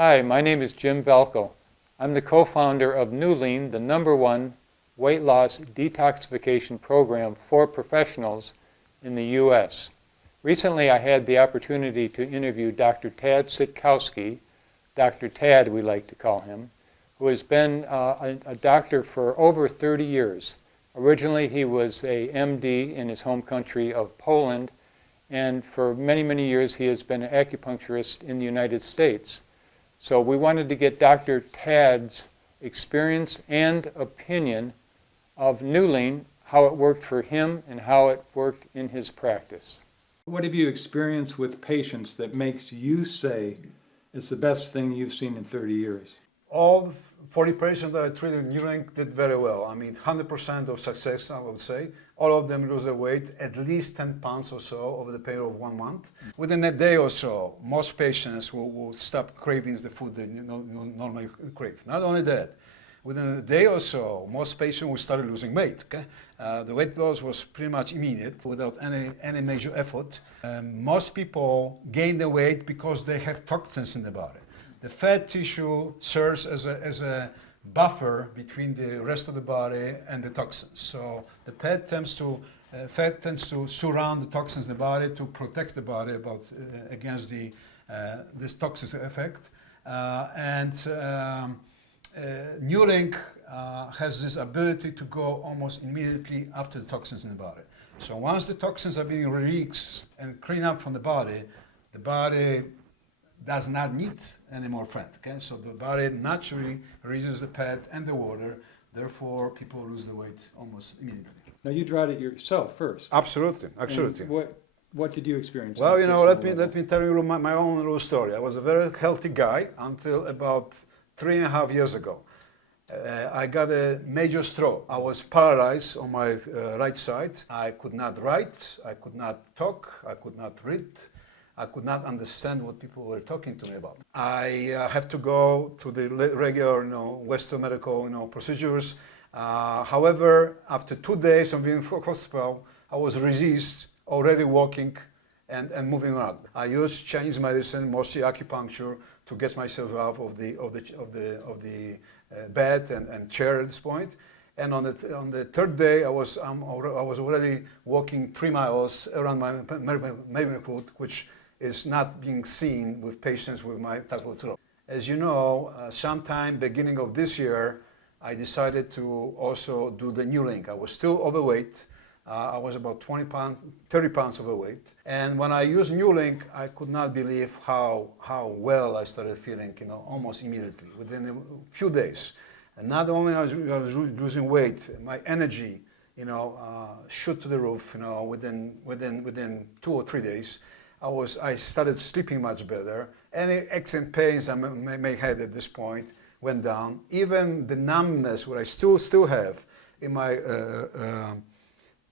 Hi, my name is Jim Valco. I'm the co-founder of NuLean, the #1 weight loss detoxification program for professionals in the U.S. Recently, I had the opportunity to interview Dr. Tad Sitkowski, Dr. Tad we like to call him, who has been a doctor for over 30 years. Originally, he was a MD in his home country of Poland, and for many, many years, he has been an acupuncturist in the United States. So we wanted to get Dr. Tad's experience and opinion of NuLean, how it worked for him and how it worked in his practice. What have you experienced with patients that makes you say it's the best thing you've seen in 30 years? All 40 patients that I treated in NuLean did very well. I mean, 100% of success, I would say. All of them lose their weight, at least 10 pounds or so over the period of 1 month. Within a day or so, most patients will stop craving the food they normally crave. Not only that, within a day or so, most patients will start losing weight. Okay? The weight loss was pretty much immediate without any major effort. Most people gain the weight because they have toxins in the body. The fat tissue serves as a buffer between the rest of the body and the toxins. So the fat tends to surround the toxins in the body to protect the body against this toxic effect. NuLean has this ability to go almost immediately after the toxins in the body. So once the toxins are being released and cleaned up from the body does not need any more fat. Okay? So the body naturally releases the fat and the water, therefore people lose the weight almost immediately. Now you tried it yourself first. Absolutely. And what did you experience? Well, let me tell you my own little story. I was a very healthy guy until about 3.5 years ago. I got a major stroke. I was paralyzed on my right side. I could not write, I could not talk, I could not read. I could not understand what people were talking to me about. I have to go to the regular, Western medical, procedures. However, after 2 days of being in hospital, I was released, already walking and moving around. I used Chinese medicine, mostly acupuncture, to get myself out of the bed and chair at this point. And on the third day, I was already walking 3 miles around my neighborhood, which is not being seen with patients with my type of stroke. As you know, sometime beginning of this year, I decided to also do the NuLean. I was still overweight. I was about 30 pounds overweight. And when I used NuLean, I could not believe how well I started feeling, almost immediately, within a few days. And not only I was losing weight, my energy, shoot to the roof, within 2 or 3 days. I started sleeping much better. Any aches and pains I may have at this point went down. Even the numbness, what I still have in my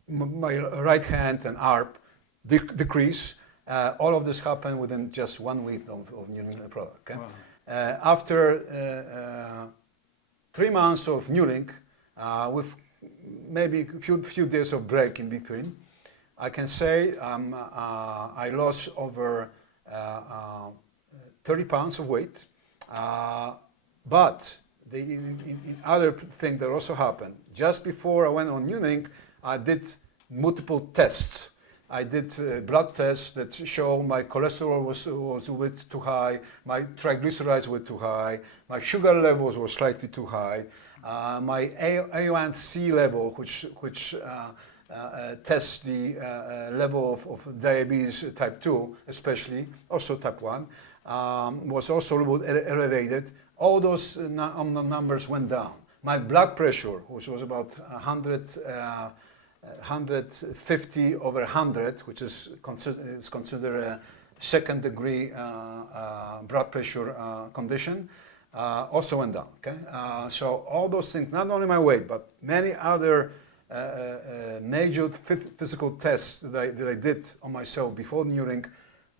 right hand and arm, decrease. All of this happened within just 1 week of using the product. Okay? Wow. After 3 months of NuLean, with maybe a few days of break in between, I can say I lost over 30 pounds of weight. But the other thing that also happened, just before I went on NuLean, I did multiple tests. I did blood tests that show my cholesterol was a bit too high, my triglycerides were too high, my sugar levels were slightly too high, my A1C level, which tests the level of diabetes type 2, especially, also type 1, was also a little elevated. All those numbers went down. My blood pressure, which was about 150/100, which is considered a second degree blood pressure condition, also went down. Okay? So all those things, not only my weight, but many other major physical tests that I did on myself before NuLean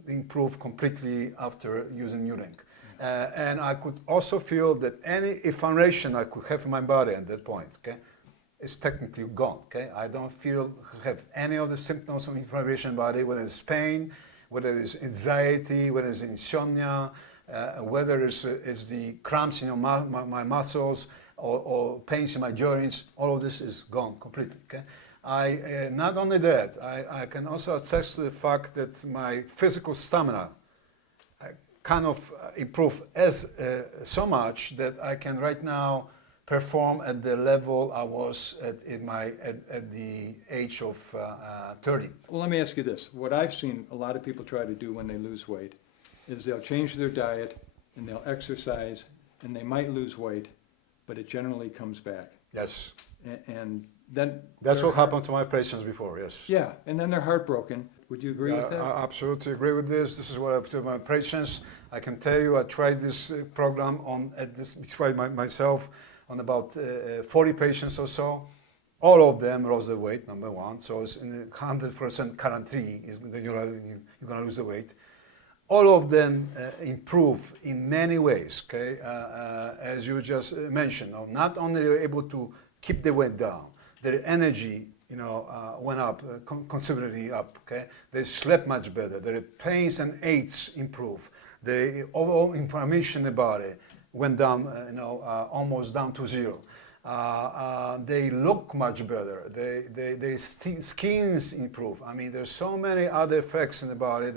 improved completely after using NuLean. And I could also feel that any inflammation I could have in my body at that point, okay, is technically gone. Okay, I don't have any of the symptoms of inflammation in the body, whether it's pain, whether it's anxiety, whether it's insomnia, whether it's the cramps in my muscles or pains in my joints, all of this is gone completely. Okay? Not only that, I can also attest to the fact that my physical stamina kind of improved so much that I can right now perform at the level I was at the age of 30. Well, let me ask you this. What I've seen a lot of people try to do when they lose weight is they'll change their diet and they'll exercise and they might lose weight, but it generally comes back. Yes. And then... That's what happened to my patients before, yes. Yeah, and then they're heartbroken. Would you agree with that? I absolutely agree with this. This is what I tell my patients. I can tell you I tried this program myself on about 40 patients or so. All of them lost the weight, number one. So it's in 100% guarantee that you're going to lose the weight. All of them improve in many ways, okay? As you just mentioned, not only they were able to keep the weight down, their energy went up, considerably up, okay? They slept much better, their pains and aches improved, the overall inflammation in the body went down, almost down to zero. They look much better, their skins improve. I mean, there's so many other effects in the body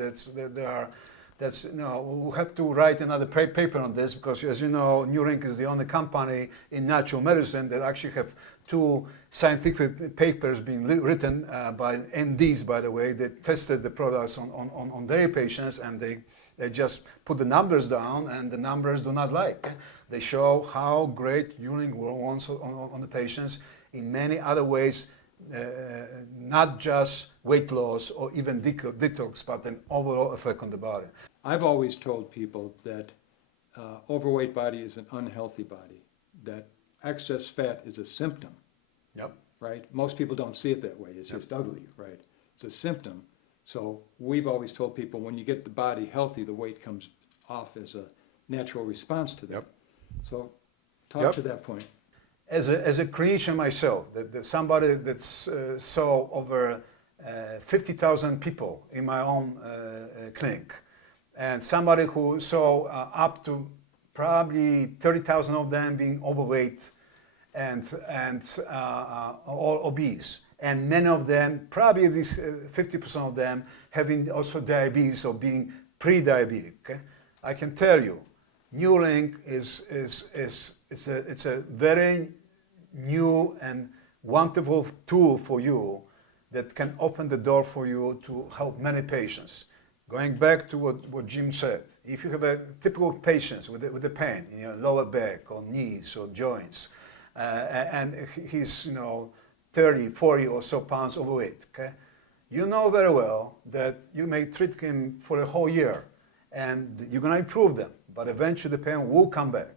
we'll have to write another paper on this because, as you know, Neuralink is the only company in natural medicine that actually have 2 scientific papers being written by MDs, by the way, that tested the products on their patients, and they just put the numbers down, and the numbers do not lie. They show how great Neuralink works on the patients in many other ways, not just weight loss or even detox, but an overall effect on the body. I've always told people that overweight body is an unhealthy body, that excess fat is a symptom. Yep. Right? Most people don't see it that way. It's just ugly, right? It's a symptom. So we've always told people when you get the body healthy, the weight comes off as a natural response to that. Yep. So talk to that point. As a clinician myself, that somebody that saw over 50,000 people in my own clinic, and somebody who saw up to probably 30,000 of them being overweight and all obese, and many of them, probably these 50% of them, having also diabetes or being pre-diabetic. Okay? I can tell you, Neuralink it's a very new and wonderful tool for you that can open the door for you to help many patients. Going back to what Jim said, if you have a typical patient with a pain in your lower back or knees or joints, and he's 30, 40 or so pounds overweight, okay? You know very well that you may treat him for a whole year and you're going to improve them, but eventually the pain will come back.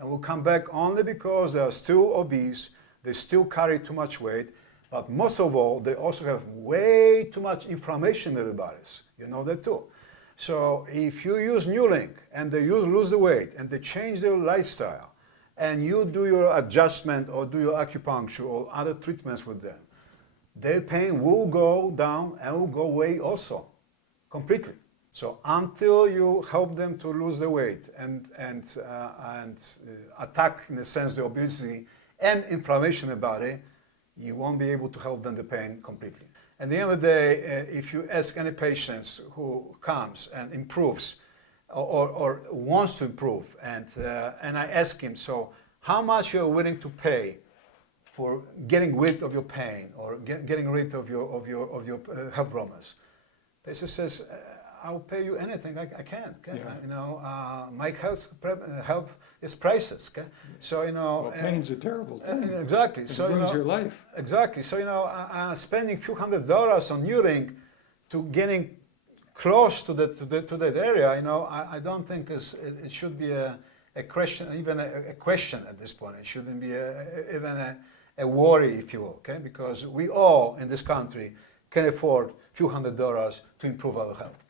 And will come back only because they are still obese, they still carry too much weight, but most of all, they also have way too much inflammation in their bodies. You know that too. So if you use Neuralink and they lose the weight and they change their lifestyle, and you do your adjustment or do your acupuncture or other treatments with them, their pain will go down and will go away also, completely. So until you help them to lose the weight and attack, in a sense, the obesity and inflammation in the body, you won't be able to help them the pain completely. At the end of the day, if you ask any patient who comes and improves or wants to improve, and I ask him, so how much you're willing to pay for getting rid of your pain or getting rid of your health problems? Patient says, I'll pay you anything I can. Okay? Yeah. My health is priceless. Okay? So well, pain's a terrible thing. Exactly. It so ruins your life. Exactly. So spending a few $100s on Neuralink to getting close to that area, I don't think it should be a question, even a question at this point. It shouldn't be even a worry, if you will. Okay? Because we all in this country can afford a few $100s to improve our health.